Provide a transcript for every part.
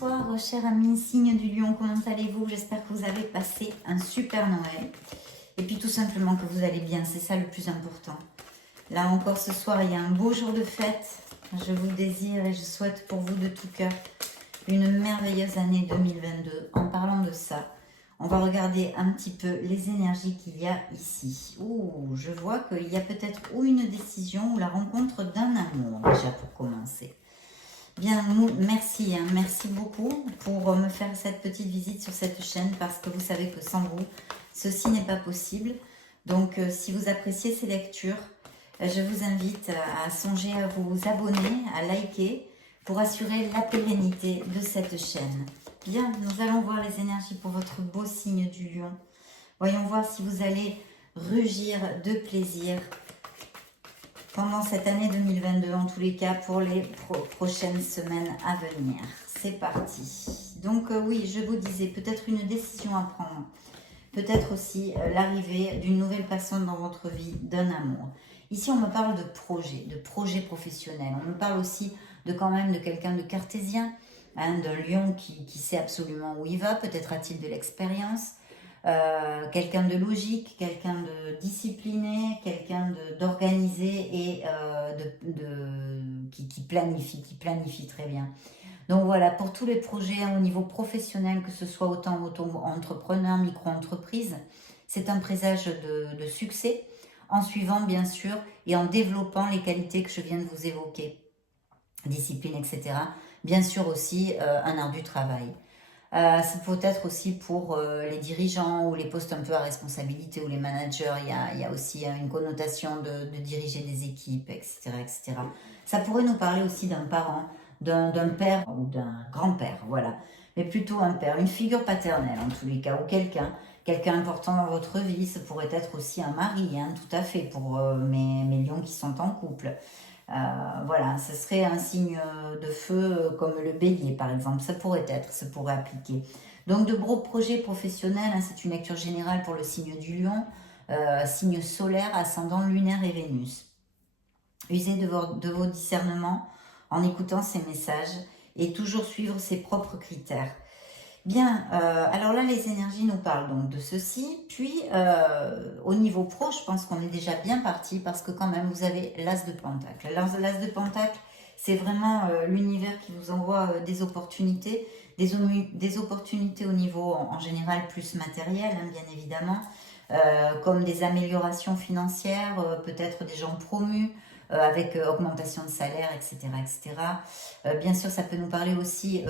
bonsoir, chers amis, signe du lion, comment allez-vous? J'espère que vous avez passé un super Noël. Et puis tout simplement que vous allez bien, c'est ça le plus important. Là encore ce soir, il y a un beau jour de fête. Je vous désire et je souhaite pour vous de tout cœur une merveilleuse année 2022. En parlant de ça, on va regarder un petit peu les énergies qu'il y a ici. Ouh, je vois qu'il y a peut-être ou une décision ou la rencontre d'un amour déjà pour commencer. Bien, merci, merci beaucoup pour me faire cette petite visite sur cette chaîne parce que vous savez que sans vous, ceci n'est pas possible. Donc, si vous appréciez ces lectures, je vous invite à songer à vous abonner, à liker pour assurer la pérennité de cette chaîne. Bien, nous allons voir les énergies pour votre beau signe du lion. Voyons voir si vous allez rugir de plaisir pendant cette année 2022, en tous les cas pour les prochaines semaines à venir. C'est parti. Donc oui, je vous disais, peut-être une décision à prendre. Peut-être aussi l'arrivée d'une nouvelle personne dans votre vie, d'un amour. Ici, on me parle de projet professionnel. On me parle aussi de quand même de quelqu'un de cartésien, hein, d'un lion qui sait absolument où il va. Peut-être a-t-il de l'expérience. Quelqu'un de logique, quelqu'un de discipliné, quelqu'un d'organisé et qui planifie très bien. Donc voilà, pour tous les projets au niveau professionnel, que ce soit autant auto-entrepreneur, micro-entreprise, c'est un présage de succès en suivant bien sûr et en développant les qualités que je viens de vous évoquer, discipline, etc. Bien sûr aussi un art du travail. C'est peut-être aussi pour les dirigeants ou les postes un peu à responsabilité ou les managers, il y a aussi une connotation de diriger des équipes, etc., etc. Ça pourrait nous parler aussi d'un parent, d'un père ou d'un grand-père, voilà. Mais plutôt un père, une figure paternelle en tous les cas, ou quelqu'un important dans votre vie. Ça pourrait être aussi un mari, hein, tout à fait, pour mes lions qui sont en couple. Voilà, ce serait un signe de feu comme le bélier par exemple, ça pourrait appliquer. Donc de gros projets professionnels, hein, c'est une lecture générale pour le signe du lion, signe solaire, ascendant lunaire et Vénus. Usez de vos discernements en écoutant ces messages et toujours suivre ses propres critères. Bien, alors là, les énergies nous parlent donc de ceci. Puis, au niveau pro, je pense qu'on est déjà bien parti parce que quand même, vous avez l'As de Pentacle. L'As de Pentacle, c'est vraiment l'univers qui vous envoie des opportunités. Des opportunités au niveau, en général, plus matériel, hein, bien évidemment, comme des améliorations financières, peut-être des gens promus, avec augmentation de salaire, etc. etc. Bien sûr, ça peut nous parler aussi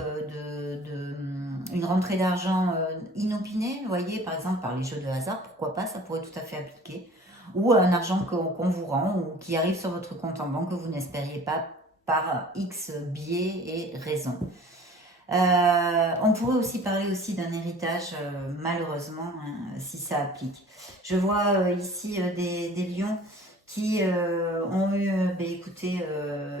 une rentrée d'argent inopinée, vous voyez, par exemple par les jeux de hasard, pourquoi pas, ça pourrait tout à fait appliquer. Ou un argent qu'on vous rend ou qui arrive sur votre compte en banque que vous n'espériez pas par X biais et raisons. On pourrait aussi parler aussi d'un héritage, malheureusement, hein, si ça applique. Je vois ici des lions qui ont eu, écoutez,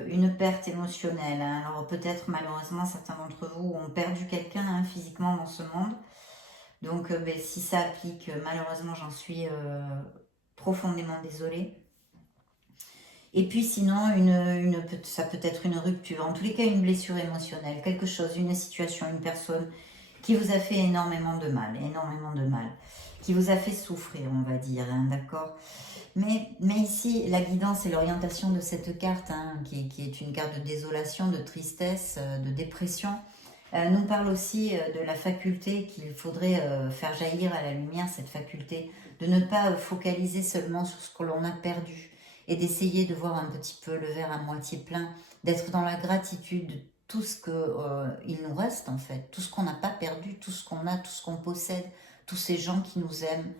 une perte émotionnelle. Hein. Alors peut-être malheureusement certains d'entre vous ont perdu quelqu'un hein, physiquement dans ce monde. Donc si ça applique, malheureusement j'en suis profondément désolée. Et puis sinon, ça peut être une rupture, en tous les cas une blessure émotionnelle, quelque chose, une situation, une personne qui vous a fait énormément de mal, qui vous a fait souffrir, on va dire, hein, d'accord. Mais ici, la guidance et l'orientation de cette carte, hein, qui est une carte de désolation, de tristesse, de dépression, nous parle aussi de la faculté qu'il faudrait faire jaillir à la lumière, cette faculté de ne pas focaliser seulement sur ce que l'on a perdu et d'essayer de voir un petit peu le verre à moitié plein, d'être dans la gratitude de tout ce qu'il nous reste en fait, tout ce qu'on n'a pas perdu, tout ce qu'on a, tout ce qu'on possède, tous ces gens qui nous aiment,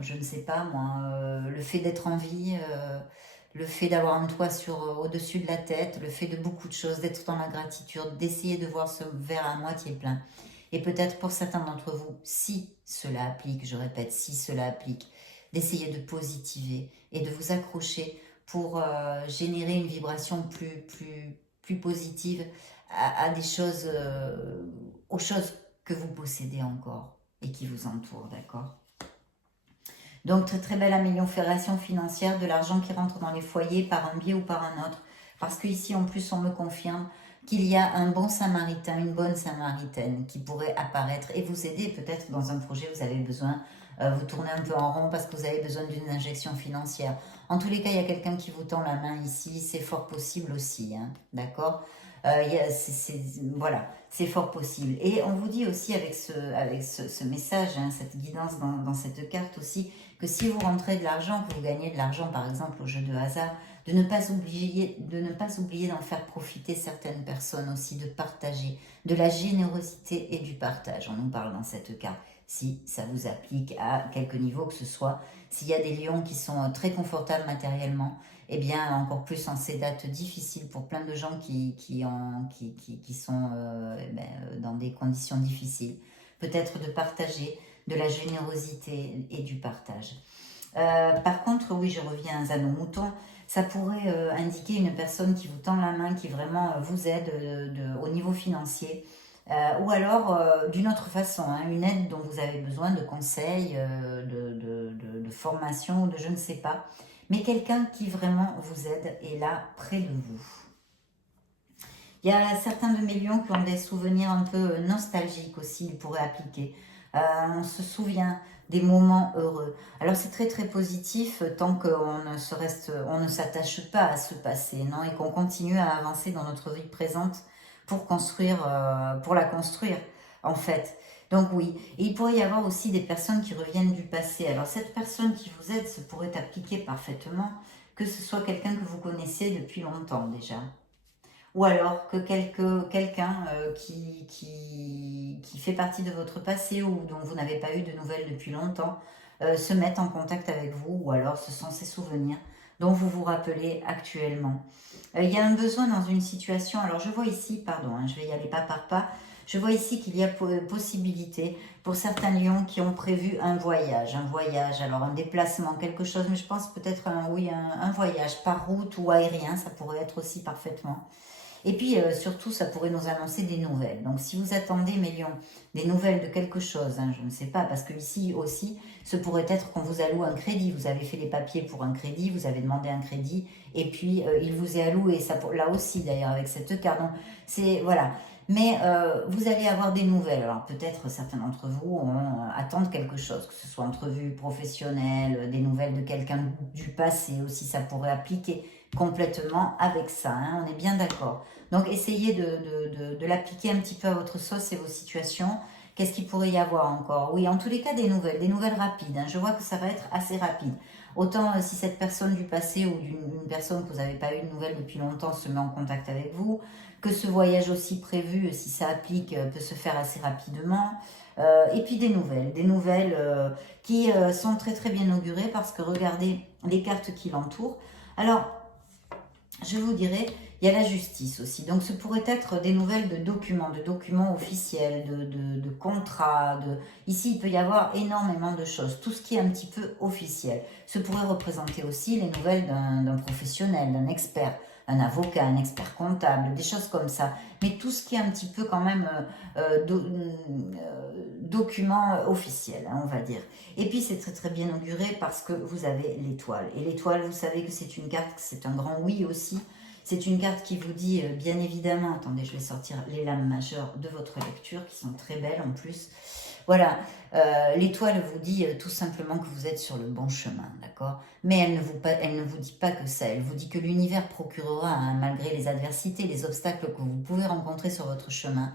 je ne sais pas moi, le fait d'être en vie, le fait d'avoir un toit au-dessus de la tête, le fait de beaucoup de choses, d'être dans la gratitude, d'essayer de voir ce verre à moitié plein. Et peut-être pour certains d'entre vous, si cela applique, je répète, si cela applique, d'essayer de positiver et de vous accrocher pour générer une vibration plus positive à des choses, aux choses que vous possédez encore et qui vous entourent, d'accord? Donc, très très belle amélioration financière, de l'argent qui rentre dans les foyers par un biais ou par un autre. Parce qu'ici, en plus, on me confirme qu'il y a un bon samaritain, une bonne samaritaine qui pourrait apparaître et vous aider. Peut-être dans un projet, vous avez besoin, vous tournez un peu en rond parce que vous avez besoin d'une injection financière. En tous les cas, il y a quelqu'un qui vous tend la main ici, c'est fort possible aussi, hein, d'accord. Voilà, c'est fort possible. Et on vous dit aussi avec ce message, hein, cette guidance dans cette carte aussi, que si vous rentrez de l'argent, que vous gagnez de l'argent par exemple au jeu de hasard, de ne pas oublier d'en faire profiter certaines personnes aussi, de partager, de la générosité et du partage. On nous parle dans cette carte, si ça vous applique à quelque niveau que ce soit. S'il y a des lions qui sont très confortables matériellement, eh bien encore plus en ces dates difficiles pour plein de gens qui sont dans des conditions difficiles. Peut-être de partager de la générosité et du partage. Par contre, oui, je reviens à Zano Mouton, ça pourrait indiquer une personne qui vous tend la main, qui vraiment vous aide au niveau financier, ou alors d'une autre façon, hein, une aide dont vous avez besoin de conseils, de formation, de je ne sais pas, mais quelqu'un qui vraiment vous aide est là près de vous. Il y a certains de mes lions qui ont des souvenirs un peu nostalgiques aussi, ils pourraient appliquer. On se souvient des moments heureux. Alors c'est très très positif tant qu'on ne s'attache pas à ce passé, non, et qu'on continue à avancer dans notre vie présente pour pour la construire en fait. Donc oui, et il pourrait y avoir aussi des personnes qui reviennent du passé. Alors cette personne qui vous aide, ça pourrait appliquer parfaitement que ce soit quelqu'un que vous connaissez depuis longtemps déjà. Ou alors que quelqu'un qui fait partie de votre passé ou dont vous n'avez pas eu de nouvelles depuis longtemps se mette en contact avec vous, ou alors ce sont ces souvenirs dont vous vous rappelez actuellement. Il y a un besoin dans une situation, alors je vois ici, pardon, hein, je vais y aller pas par pas, je vois ici qu'il y a possibilité pour certains lions qui ont prévu un voyage, alors un déplacement, quelque chose, mais je pense peut-être un voyage par route ou aérien, ça pourrait être aussi parfaitement. Et puis surtout, ça pourrait nous annoncer des nouvelles. Donc si vous attendez, mes lions, des nouvelles de quelque chose, hein, je ne sais pas, parce que ici aussi, ce pourrait être qu'on vous alloue un crédit. Vous avez fait les papiers pour un crédit, vous avez demandé un crédit, et puis il vous est alloué. Ça, là aussi, d'ailleurs, avec cette carte. Donc, c'est, voilà. Mais vous allez avoir des nouvelles. Alors peut-être certains d'entre vous attendent quelque chose, que ce soit entrevue professionnelle, des nouvelles de quelqu'un du passé aussi, ça pourrait appliquer complètement avec ça, hein, on est bien d'accord. Donc essayez de l'appliquer un petit peu à votre sauce et vos situations. Qu'est-ce qu'il pourrait y avoir encore? Oui, en tous les cas, des nouvelles rapides, hein. Je vois que ça va être assez rapide. Autant si cette personne du passé ou une personne que vous n'avez pas eu de nouvelles depuis longtemps se met en contact avec vous, que ce voyage aussi prévu, si ça applique, peut se faire assez rapidement. Et puis des nouvelles qui sont très très bien augurées parce que regardez les cartes qui l'entourent. Alors, je vous dirais, il y a la justice aussi. Donc, ce pourrait être des nouvelles de documents officiels, de contrats. Ici, il peut y avoir énormément de choses. Tout ce qui est un petit peu officiel. Ce pourrait représenter aussi les nouvelles d'un professionnel, d'un expert, un avocat, un expert comptable, des choses comme ça. Mais tout ce qui est un petit peu quand même document officiel, hein, on va dire. Et puis, c'est très très bien auguré parce que vous avez l'étoile. Et l'étoile, vous savez que c'est une carte, c'est un grand oui aussi. C'est une carte qui vous dit, bien évidemment, attendez, je vais sortir les lames majeures de votre lecture, qui sont très belles en plus. Voilà, l'étoile vous dit tout simplement que vous êtes sur le bon chemin, d'accord? Mais elle ne vous dit pas que ça, elle vous dit que l'univers procurera, hein, malgré les adversités, les obstacles que vous pouvez rencontrer sur votre chemin,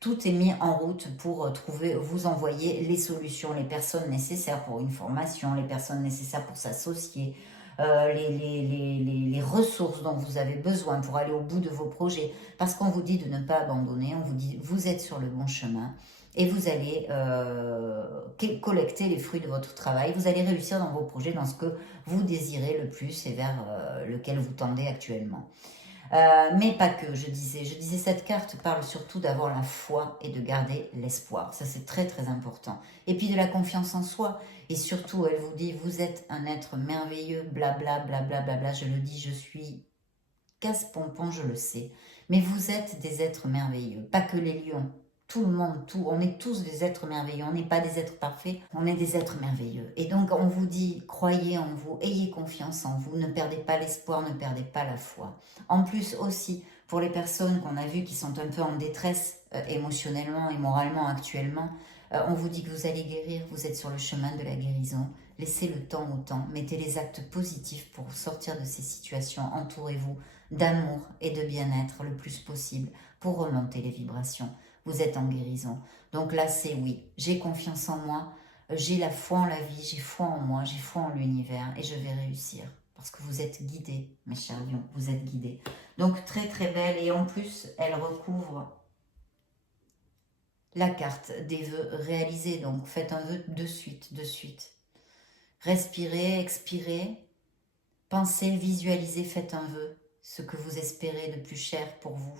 tout est mis en route pour vous envoyer les solutions, les personnes nécessaires pour une formation, les personnes nécessaires pour s'associer, les ressources dont vous avez besoin pour aller au bout de vos projets. Parce qu'on vous dit de ne pas abandonner, on vous dit vous êtes sur le bon chemin et vous allez collecter les fruits de votre travail. Vous allez réussir dans vos projets, dans ce que vous désirez le plus et vers lequel vous tendez actuellement. Mais pas que, je disais cette carte parle surtout d'avoir la foi et de garder l'espoir. Ça, c'est très très important. Et puis de la confiance en soi. Et surtout, elle vous dit, vous êtes un être merveilleux, blabla, blabla, blabla. Je le dis, je suis casse-pompon, je le sais. Mais vous êtes des êtres merveilleux, pas que les lions. Tout le monde, on est tous des êtres merveilleux. On n'est pas des êtres parfaits, on est des êtres merveilleux. Et donc, on vous dit, croyez en vous, ayez confiance en vous, ne perdez pas l'espoir, ne perdez pas la foi. En plus aussi, Pour les personnes qu'on a vues qui sont un peu en détresse émotionnellement et moralement actuellement, on vous dit que vous allez guérir, vous êtes sur le chemin de la guérison. Laissez le temps au temps, mettez les actes positifs pour sortir de ces situations. Entourez-vous d'amour et de bien-être le plus possible pour remonter les vibrations. Vous êtes en guérison. Donc là, c'est oui, j'ai confiance en moi, j'ai la foi en la vie, j'ai foi en moi, j'ai foi en l'univers et je vais réussir. Parce que vous êtes guidés, mes chers lions, vous êtes guidés. Donc très très belle et en plus, elle recouvre la carte des vœux réalisés. Donc faites un vœu de suite, de suite. Respirez, expirez, pensez, visualisez, faites un vœu, ce que vous espérez de plus cher pour vous.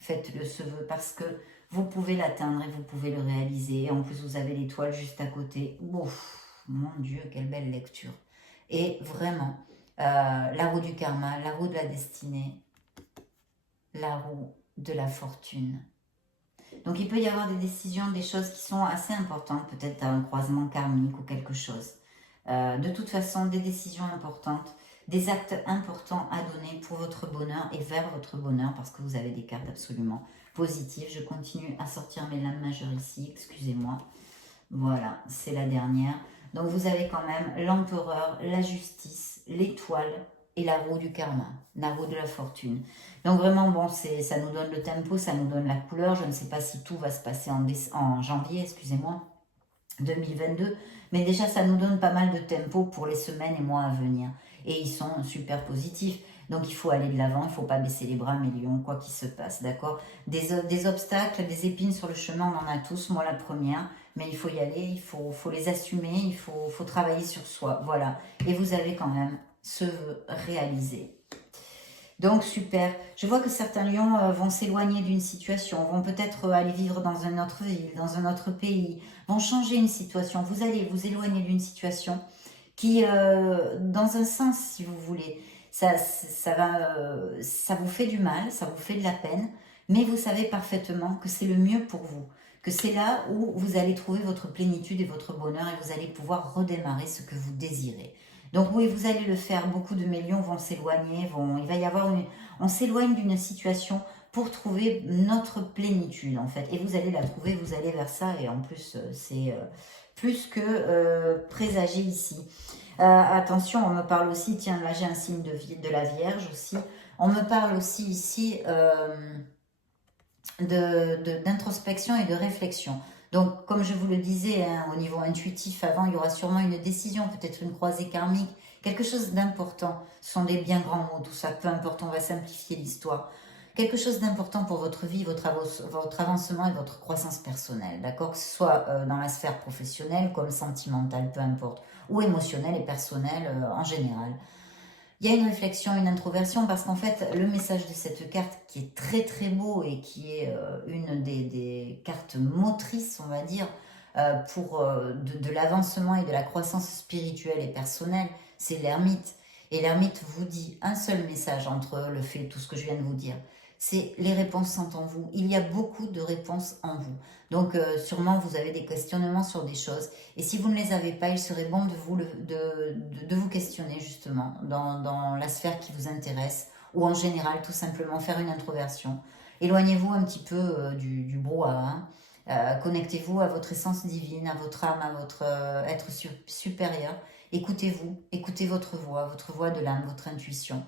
Faites-le ce vœu parce que vous pouvez l'atteindre et vous pouvez le réaliser. Et en plus, vous avez l'étoile juste à côté. Ouf, mon Dieu, quelle belle lecture. Et vraiment, la roue du karma, la roue de la destinée, la roue de la fortune. Donc, il peut y avoir des décisions, des choses qui sont assez importantes, peut-être un croisement karmique ou quelque chose. De toute façon, des décisions importantes, des actes importants à donner pour votre bonheur et vers votre bonheur, parce que vous avez des cartes absolument positives. Je continue à sortir mes lames majeures ici, excusez-moi. Voilà, c'est la dernière. Donc, vous avez quand même l'empereur, la justice, l'étoile et la roue du karma, la roue de la fortune. Donc vraiment, bon, ça nous donne le tempo, ça nous donne la couleur. Je ne sais pas si tout va se passer en janvier, excusez-moi, 2022. Mais déjà, ça nous donne pas mal de tempo pour les semaines et mois à venir. Et ils sont super positifs. Donc il faut aller de l'avant, il ne faut pas baisser les bras, mes lions, quoi qu'il se passe, d'accord? Des obstacles, des épines sur le chemin, on en a tous, moi la première. Mais il faut y aller, il faut les assumer, il faut travailler sur soi, voilà. Et vous avez quand même ce vœu réalisé. Donc super, je vois que certains lions vont s'éloigner d'une situation, vont peut-être aller vivre dans une autre ville, dans un autre pays, vont changer une situation. Vous allez vous éloigner d'une situation qui, dans un sens, si vous voulez, ça vous fait du mal, ça vous fait de la peine, mais vous savez parfaitement que c'est le mieux pour vous, que c'est là où vous allez trouver votre plénitude et votre bonheur et vous allez pouvoir redémarrer ce que vous désirez. Donc oui, vous allez le faire, beaucoup de mes lions vont s'éloigner, il va y avoir on s'éloigne d'une situation pour trouver notre plénitude en fait. Et vous allez la trouver, vous allez vers ça et en plus c'est plus que présagé ici. Attention, on me parle aussi, tiens là j'ai un signe de la Vierge aussi, on me parle aussi ici d'introspection et de réflexion. Donc, comme je vous le disais, hein, au niveau intuitif, avant, il y aura sûrement une décision, peut-être une croisée karmique, quelque chose d'important. Ce sont des bien grands mots, tout ça, peu importe, on va simplifier l'histoire. Quelque chose d'important pour votre vie, votre avancement et votre croissance personnelle, d'accord? Que ce soit dans la sphère professionnelle comme sentimentale, peu importe, ou émotionnelle et personnelle en général. Il y a une réflexion, une introversion, parce qu'en fait, le message de cette carte, qui est très très beau et qui est une des cartes motrices, on va dire, pour de l'avancement et de la croissance spirituelle et personnelle, c'est l'ermite. Et l'ermite vous dit un seul message entre le fait, tout ce que je viens de vous dire, c'est les réponses sont en vous. Il y a beaucoup de réponses en vous. Donc sûrement vous avez des questionnements sur des choses. Et si vous ne les avez pas, il serait bon de vous questionner justement dans la sphère qui vous intéresse. Ou en général, tout simplement faire une introversion. Éloignez-vous un petit peu du brouhaha. Connectez-vous à votre essence divine, à votre âme, à votre être supérieur. Écoutez-vous, écoutez votre voix de l'âme, votre intuition.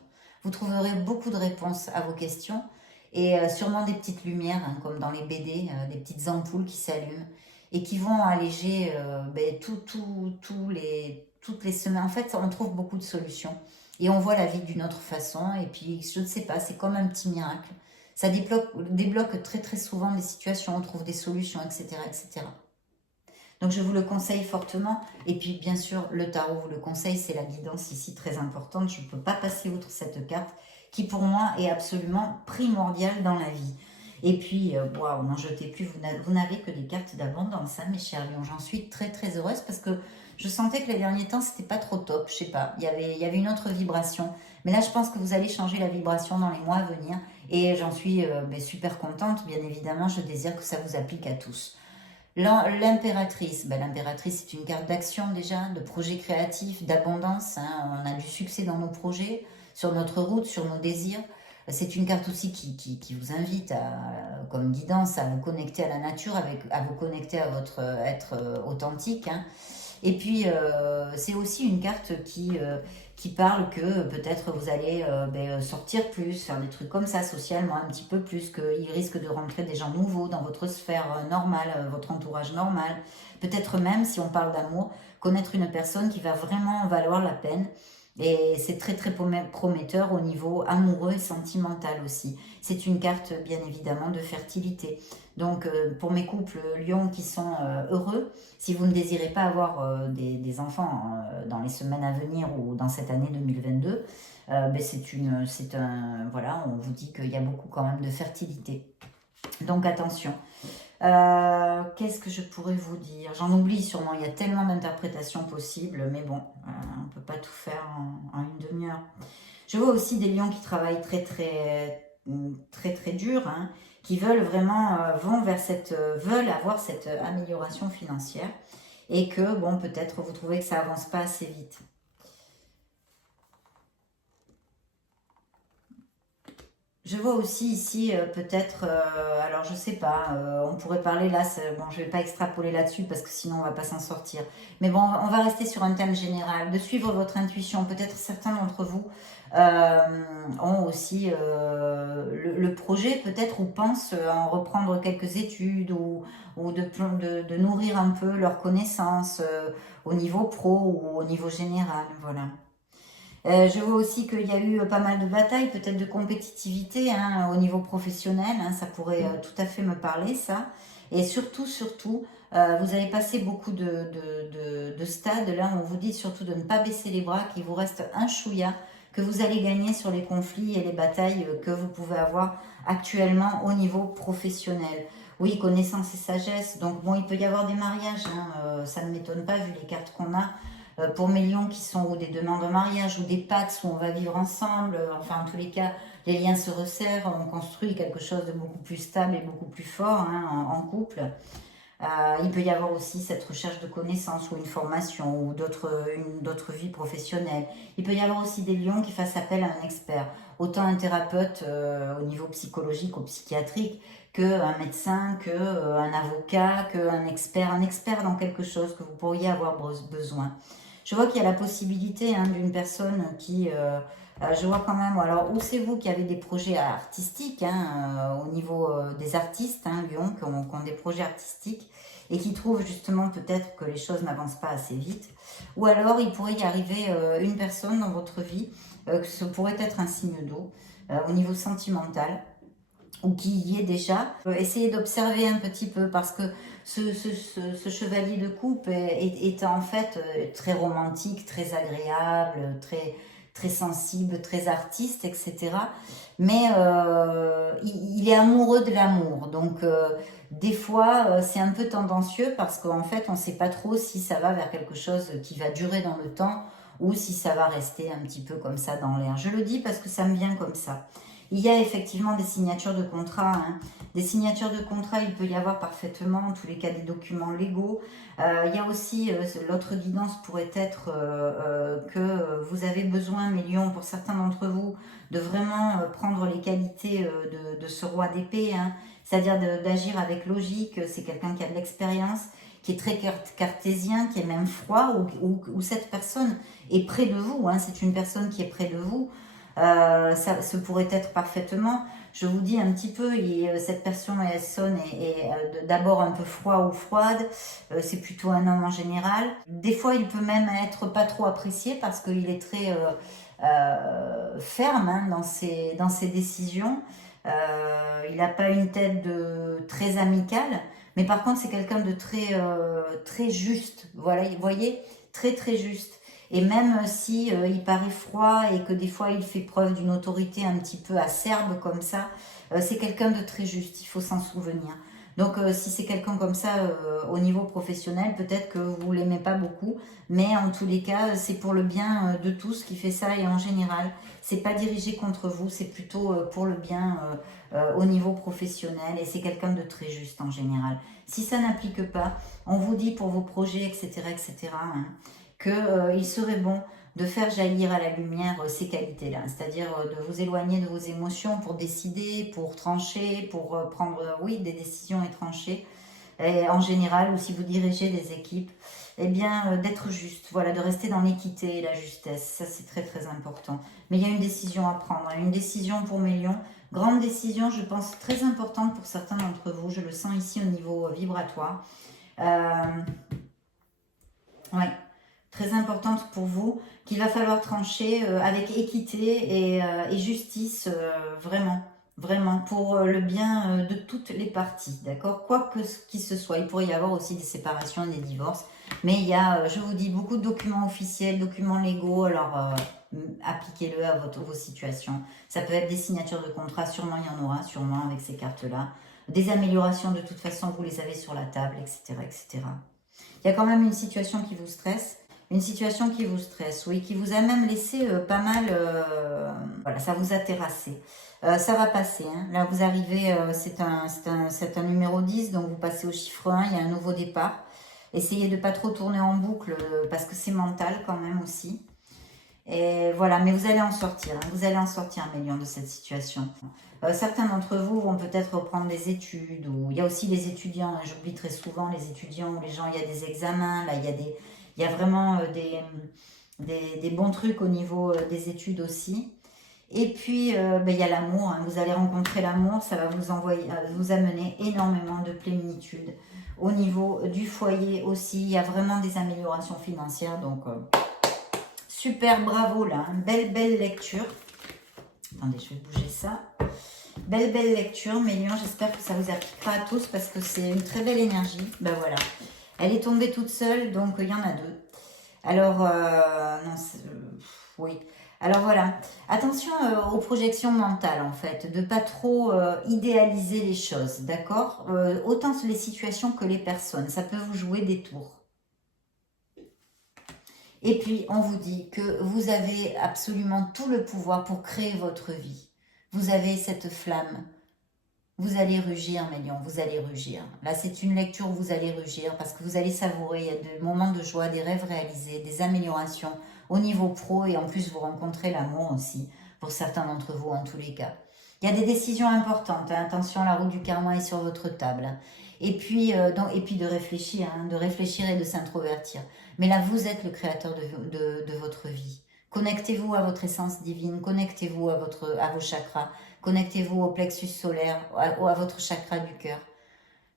Vous trouverez beaucoup de réponses à vos questions et sûrement des petites lumières, hein, comme dans les BD, des petites ampoules qui s'allument et qui vont alléger toutes les semaines. En fait, on trouve beaucoup de solutions et on voit la vie d'une autre façon. Et puis, je ne sais pas, c'est comme un petit miracle. Ça débloque très très souvent des situations, on trouve des solutions, etc., etc. Donc je vous le conseille fortement. Et puis bien sûr, le tarot vous le conseille, c'est la guidance ici très importante. Je ne peux pas passer outre cette carte qui pour moi est absolument primordiale dans la vie. Et puis, waouh, n'en jetez plus, vous n'avez que des cartes d'abondance, hein, mes chers lions. J'en suis très très heureuse parce que je sentais que les derniers temps, c'était pas trop top, je sais pas. Il y avait une autre vibration. Mais là, je pense que vous allez changer la vibration dans les mois à venir. Et j'en suis super contente, bien évidemment. Je désire que ça vous applique à tous. L'impératrice, l'impératrice c'est une carte d'action déjà, de projet créatif, d'abondance. Hein. On a du succès dans nos projets, sur notre route, sur nos désirs. C'est une carte aussi qui vous invite, comme guidance, à vous connecter à la nature, à vous connecter à votre être authentique, hein. Et puis, c'est aussi une carte qui parle que peut-être vous allez sortir plus, faire des trucs comme ça, socialement, un petit peu plus, qu'il risque de rentrer des gens nouveaux dans votre sphère normale, votre entourage normal. Peut-être même, si on parle d'amour, connaître une personne qui va vraiment valoir la peine. Et c'est très très prometteur au niveau amoureux et sentimental aussi. C'est une carte bien évidemment de fertilité. Donc pour mes couples lions qui sont heureux, si vous ne désirez pas avoir des enfants dans les semaines à venir ou dans cette année 2022, voilà, on vous dit qu'il y a beaucoup quand même de fertilité. Donc attention. Qu'est-ce que je pourrais vous dire? J'en oublie sûrement, il y a tellement d'interprétations possibles, mais bon, on ne peut pas tout faire en une demi-heure. Je vois aussi des lions qui travaillent très dur, hein, qui veulent vraiment, veulent avoir cette amélioration financière, et que, bon, peut-être vous trouvez que ça avance pas assez vite. Je vois aussi ici peut-être, alors je sais pas, on pourrait parler là, bon je vais pas extrapoler là-dessus parce que sinon on va pas s'en sortir. Mais bon, on va rester sur un thème général, de suivre votre intuition. Peut-être certains d'entre vous euh, ont aussi le projet peut-être ou pensent en reprendre quelques études ou de nourrir un peu leurs connaissances au niveau pro ou au niveau général, voilà. Je vois aussi qu'il y a eu pas mal de batailles, peut-être de compétitivité hein, au niveau professionnel. Hein, ça pourrait tout à fait me parler, ça. Et surtout, vous avez passé beaucoup de stades. Là, on vous dit surtout de ne pas baisser les bras, qu'il vous reste un chouïa, que vous allez gagner sur les conflits et les batailles que vous pouvez avoir actuellement au niveau professionnel. Oui, connaissance et sagesse. Donc, bon, il peut y avoir des mariages. Hein, ça ne m'étonne pas vu les cartes qu'on a. Pour mes lions qui sont ou des demandes en mariage ou des pax où on va vivre ensemble, enfin en tous les cas, les liens se resserrent, on construit quelque chose de beaucoup plus stable et beaucoup plus fort hein, en couple. Il peut y avoir aussi cette recherche de connaissances ou une formation ou d'autres vies professionnelles. Il peut y avoir aussi des lions qui fassent appel à un expert, autant un thérapeute au niveau psychologique ou psychiatrique qu'un médecin, qu'un avocat, qu'un expert dans quelque chose que vous pourriez avoir besoin. Je vois qu'il y a la possibilité hein, d'une personne qui... je vois quand même, alors où c'est vous qui avez des projets artistiques, hein, au niveau des artistes, hein, Lyon, qui ont des projets artistiques et qui trouvent justement peut-être que les choses n'avancent pas assez vite. Ou alors il pourrait y arriver une personne dans votre vie, que ce pourrait être un signe d'eau, au niveau sentimental, ou qui y est déjà. Essayez d'observer un petit peu parce que ce chevalier de coupe est en fait très romantique, très agréable, très sensible, très artiste, etc. Mais il est amoureux de l'amour. Donc des fois c'est un peu tendancieux parce qu'en fait on ne sait pas trop si ça va vers quelque chose qui va durer dans le temps ou si ça va rester un petit peu comme ça dans l'air. Je le dis parce que ça me vient comme ça. Il y a effectivement des signatures de contrat. Hein. Des signatures de contrat, il peut y avoir parfaitement, en tous les cas, des documents légaux. Il y a aussi, l'autre guidance pourrait être que vous avez besoin, mes lions, pour certains d'entre vous, de vraiment prendre les qualités de ce roi d'épée. Hein. C'est-à-dire d'agir avec logique. C'est quelqu'un qui a de l'expérience, qui est très cartésien, qui est même froid, ou cette personne est près de vous. Hein. C'est une personne qui est près de vous. Ça se pourrait être parfaitement, je vous dis un petit peu, cette personne est d'abord un peu froid ou froide, c'est plutôt un homme en général. Des fois il peut même être pas trop apprécié parce qu'il est très ferme hein, dans ses décisions. Il n'a pas une tête très amicale, mais par contre c'est quelqu'un de très juste, voilà, vous voyez, très juste. Et même si il paraît froid et que des fois il fait preuve d'une autorité un petit peu acerbe comme ça, c'est quelqu'un de très juste, il faut s'en souvenir. Donc si c'est quelqu'un comme ça au niveau professionnel, peut-être que vous ne l'aimez pas beaucoup, mais en tous les cas, c'est pour le bien de tous qui fait ça et en général, c'est pas dirigé contre vous, c'est plutôt pour le bien au niveau professionnel et c'est quelqu'un de très juste en général. Si ça n'applique pas, on vous dit pour vos projets, etc., etc., hein, qu'il serait bon de faire jaillir à la lumière ces qualités-là. C'est-à-dire de vous éloigner de vos émotions pour décider, pour trancher, pour prendre, oui, des décisions et trancher. Et en général, ou si vous dirigez des équipes, eh bien, d'être juste, voilà, de rester dans l'équité et la justesse. Ça, c'est très, très important. Mais il y a une décision à prendre, une décision pour mes lions. Grande décision, je pense, très importante pour certains d'entre vous. Je le sens ici au niveau vibratoire. Ouais, très importante pour vous, qu'il va falloir trancher avec équité et justice, vraiment, vraiment, pour le bien de toutes les parties, d'accord? Quoi que ce qui se soit, il pourrait y avoir aussi des séparations et des divorces, mais il y a, je vous dis, beaucoup de documents officiels, documents légaux, alors appliquez-le à vos situations. Ça peut être des signatures de contrat, sûrement il y en aura, sûrement avec ces cartes-là. Des améliorations, de toute façon, vous les avez sur la table, etc., etc. Il y a quand même une situation qui vous stresse. Une situation qui vous stresse, oui, qui vous a même laissé pas mal... voilà, ça vous a terrassé. Ça va passer. Hein. Là, vous arrivez, c'est un numéro 10, donc vous passez au chiffre 1, il y a un nouveau départ. Essayez de ne pas trop tourner en boucle, parce que c'est mental quand même aussi. Et voilà, mais vous allez en sortir. Hein. Vous allez en sortir, mes lions, de cette situation. Certains d'entre vous vont peut-être reprendre des études. Ou il y a aussi les étudiants. Hein, j'oublie très souvent les étudiants où les gens, il y a des examens. Là, il y a vraiment des bons trucs au niveau des études aussi. Et puis, ben, il y a l'amour. Hein. Vous allez rencontrer l'amour. Ça va vous amener énormément de plénitude. Au niveau du foyer aussi, il y a vraiment des améliorations financières. Donc... super, bravo là, belle lecture. Attendez, je vais bouger ça. Belle lecture, mes lions, j'espère que ça vous appliquera à tous parce que c'est une très belle énergie. Ben voilà, elle est tombée toute seule, donc il y en a deux. Alors, non, oui. Alors voilà, attention aux projections mentales en fait, de pas trop idéaliser les choses, d'accord? Autant les situations que les personnes, ça peut vous jouer des tours. Et puis, on vous dit que vous avez absolument tout le pouvoir pour créer votre vie. Vous avez cette flamme. Vous allez rugir, mes lions, vous allez rugir. Là, c'est une lecture où vous allez rugir parce que vous allez savourer, il y a des moments de joie, des rêves réalisés, des améliorations au niveau pro et en plus, vous rencontrez l'amour aussi, pour certains d'entre vous en tous les cas. Il y a des décisions importantes, hein. Attention, la roue du karma est sur votre table. Et puis de réfléchir et de s'introvertir. Mais là, vous êtes le créateur de votre vie. Connectez-vous à votre essence divine, connectez-vous à vos chakras, connectez-vous au plexus solaire, à votre chakra du cœur.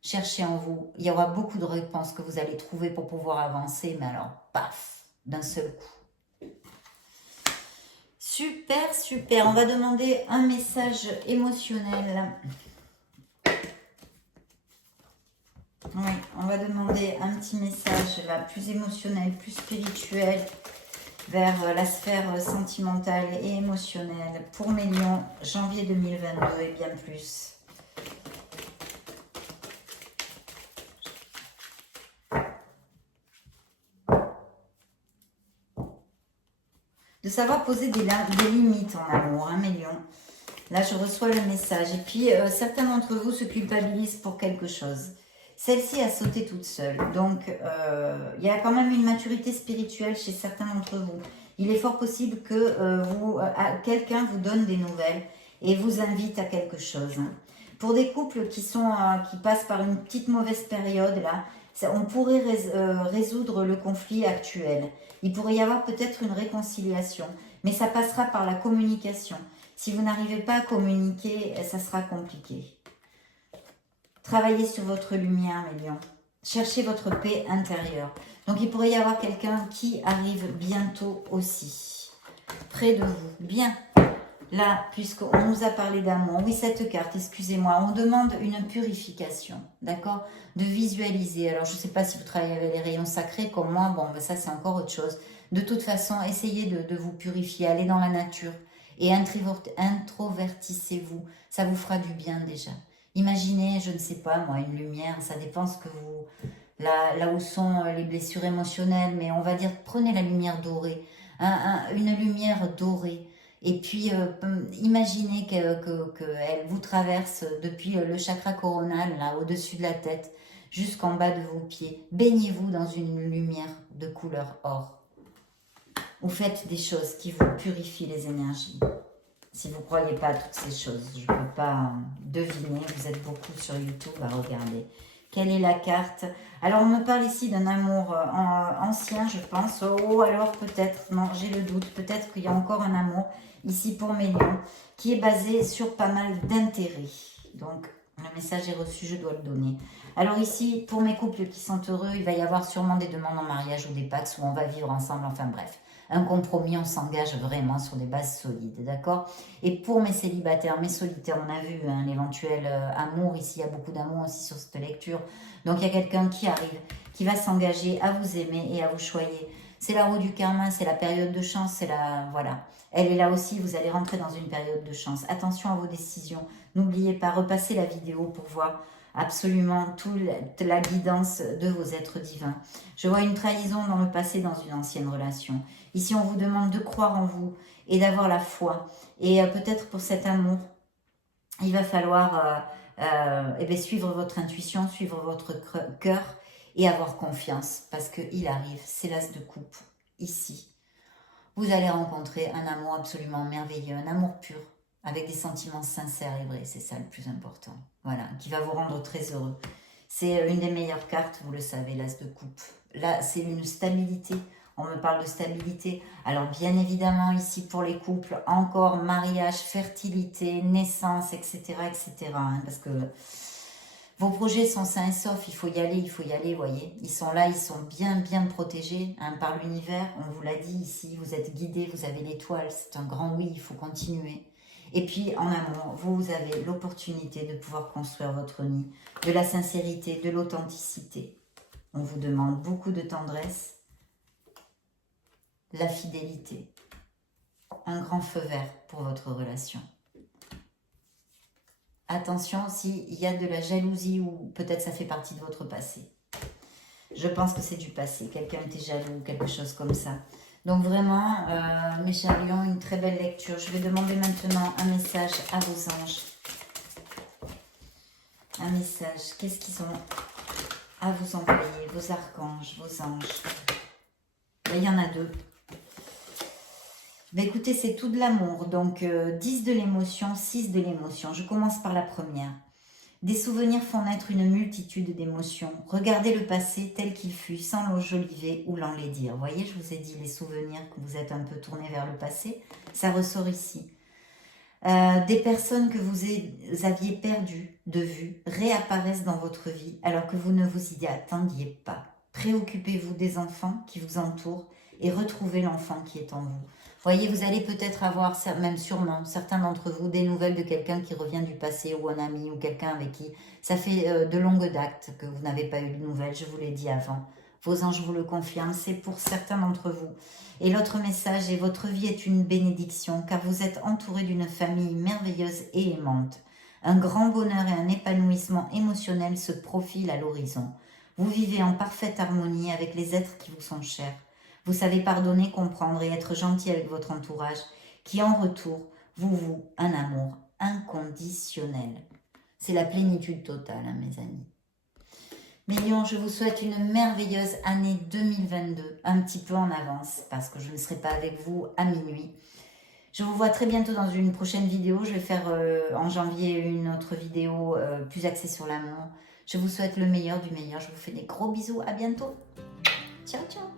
Cherchez en vous. Il y aura beaucoup de réponses que vous allez trouver pour pouvoir avancer, mais alors, paf, d'un seul coup. Super, super. On va demander un message émotionnel. Oui, on va demander un petit message là, plus émotionnel, plus spirituel, vers la sphère sentimentale et émotionnelle pour mes lions, janvier 2022 et bien plus. De savoir poser des limites en amour, hein, mes lions. Là, je reçois le message. Et puis, certains d'entre vous se culpabilisent pour quelque chose. Celle-ci a sauté toute seule. Donc, il y a quand même une maturité spirituelle chez certains d'entre vous. Il est fort possible que quelqu'un vous donne des nouvelles et vous invite à quelque chose. Hein. Pour des couples qui passent par une petite mauvaise période, là, on pourrait résoudre le conflit actuel. Il pourrait y avoir peut-être une réconciliation, mais ça passera par la communication. Si vous n'arrivez pas à communiquer, ça sera compliqué. Travaillez sur votre lumière, mes lions. Cherchez votre paix intérieure. Donc, il pourrait y avoir quelqu'un qui arrive bientôt aussi. Près de vous. Bien. Là, puisqu'on nous a parlé d'amour. Oui, cette carte, excusez-moi. On demande une purification. D'accord? De visualiser. Alors, je ne sais pas si vous travaillez avec les rayons sacrés comme moi. Bon, ben ça, c'est encore autre chose. De toute façon, essayez de vous purifier. Allez dans la nature. Et introvertissez-vous. Ça vous fera du bien déjà. Imaginez, je ne sais pas moi, une lumière, ça dépend ce que vous... Là où sont les blessures émotionnelles, mais on va dire, prenez la lumière dorée, une lumière dorée, et puis imaginez qu'elle vous traverse depuis le chakra coronal, là, au-dessus de la tête, jusqu'en bas de vos pieds. Baignez-vous dans une lumière de couleur or. Vous faites des choses qui vous purifient les énergies. Si vous ne croyez pas à toutes ces choses, je ne peux pas deviner. Vous êtes beaucoup sur YouTube à regarder. Quelle est la carte? Alors, on me parle ici d'un amour ancien, je pense. Oh, alors peut-être, non, j'ai le doute. Peut-être qu'il y a encore un amour ici pour mes lions qui est basé sur pas mal d'intérêts. Donc, le message est reçu, je dois le donner. Alors ici, pour mes couples qui sont heureux, il va y avoir sûrement des demandes en mariage ou des pax où on va vivre ensemble, enfin bref. Un compromis, on s'engage vraiment sur des bases solides, d'accord? Et pour mes célibataires, mes solitaires, on a vu l'éventuel amour, ici il y a beaucoup d'amour aussi sur cette lecture. Donc il y a quelqu'un qui arrive, qui va s'engager à vous aimer et à vous choyer. C'est la roue du karma, c'est la période de chance, c'est la... Voilà. Elle est là aussi, vous allez rentrer dans une période de chance. Attention à vos décisions. N'oubliez pas, repassez la vidéo pour voir absolument toute la guidance de vos êtres divins. Je vois une trahison dans le passé, dans une ancienne relation. Ici, on vous demande de croire en vous et d'avoir la foi. Et peut-être pour cet amour, il va falloir suivre votre intuition, suivre votre cœur et avoir confiance parce qu'il arrive. C'est l'as de coupe, ici. Vous allez rencontrer un amour absolument merveilleux, un amour pur, avec des sentiments sincères et vrais, c'est ça le plus important. Voilà, qui va vous rendre très heureux. C'est une des meilleures cartes, vous le savez, l'as de coupe. Là, c'est une stabilité. On me parle de stabilité. Alors, bien évidemment, ici, pour les couples, encore mariage, fertilité, naissance, etc., etc. Parce que vos projets sont sains et saufs. Il faut y aller, voyez. Ils sont là, ils sont bien, bien protégés par l'univers. On vous l'a dit ici, vous êtes guidés, vous avez l'étoile. C'est un grand oui, il faut continuer. Et puis, en amour, vous avez l'opportunité de pouvoir construire votre nid, de la sincérité, de l'authenticité. On vous demande beaucoup de tendresse, la fidélité, un grand feu vert pour votre relation. Attention s'il y a de la jalousie ou peut-être ça fait partie de votre passé. Je pense que c'est du passé, quelqu'un était jaloux, quelque chose comme ça. Donc vraiment, mes chers lions, une très belle lecture. Je vais demander maintenant un message à vos anges. Un message, qu'est-ce qu'ils ont à vous envoyer, vos archanges, vos anges? Il y en a deux. Ben écoutez, c'est tout de l'amour. Donc 10 de l'émotion, 6 de l'émotion. Je commence par la première. Des souvenirs font naître une multitude d'émotions. Regardez le passé tel qu'il fut, sans l'enjoliver ou l'enlaidir. Vous voyez, je vous ai dit les souvenirs, que vous êtes un peu tourné vers le passé. Ça ressort ici. Des personnes que vous aviez perdues de vue réapparaissent dans votre vie alors que vous ne vous y attendiez pas. Préoccupez-vous des enfants qui vous entourent et retrouvez l'enfant qui est en vous. Voyez, vous allez peut-être avoir, même sûrement, certains d'entre vous, des nouvelles de quelqu'un qui revient du passé ou un ami ou quelqu'un avec qui ça fait de longues dates que vous n'avez pas eu de nouvelles, je vous l'ai dit avant. Vos anges vous le confirment, c'est pour certains d'entre vous. Et l'autre message est: votre vie est une bénédiction car vous êtes entouré d'une famille merveilleuse et aimante. Un grand bonheur et un épanouissement émotionnel se profilent à l'horizon. Vous vivez en parfaite harmonie avec les êtres qui vous sont chers. Vous savez pardonner, comprendre et être gentil avec votre entourage, qui en retour vous voue un amour inconditionnel. C'est la plénitude totale, mes amis. Mes lions, je vous souhaite une merveilleuse année 2022, un petit peu en avance, parce que je ne serai pas avec vous à minuit. Je vous vois très bientôt dans une prochaine vidéo. Je vais faire en janvier une autre vidéo plus axée sur l'amour. Je vous souhaite le meilleur du meilleur. Je vous fais des gros bisous. À bientôt. Ciao, ciao.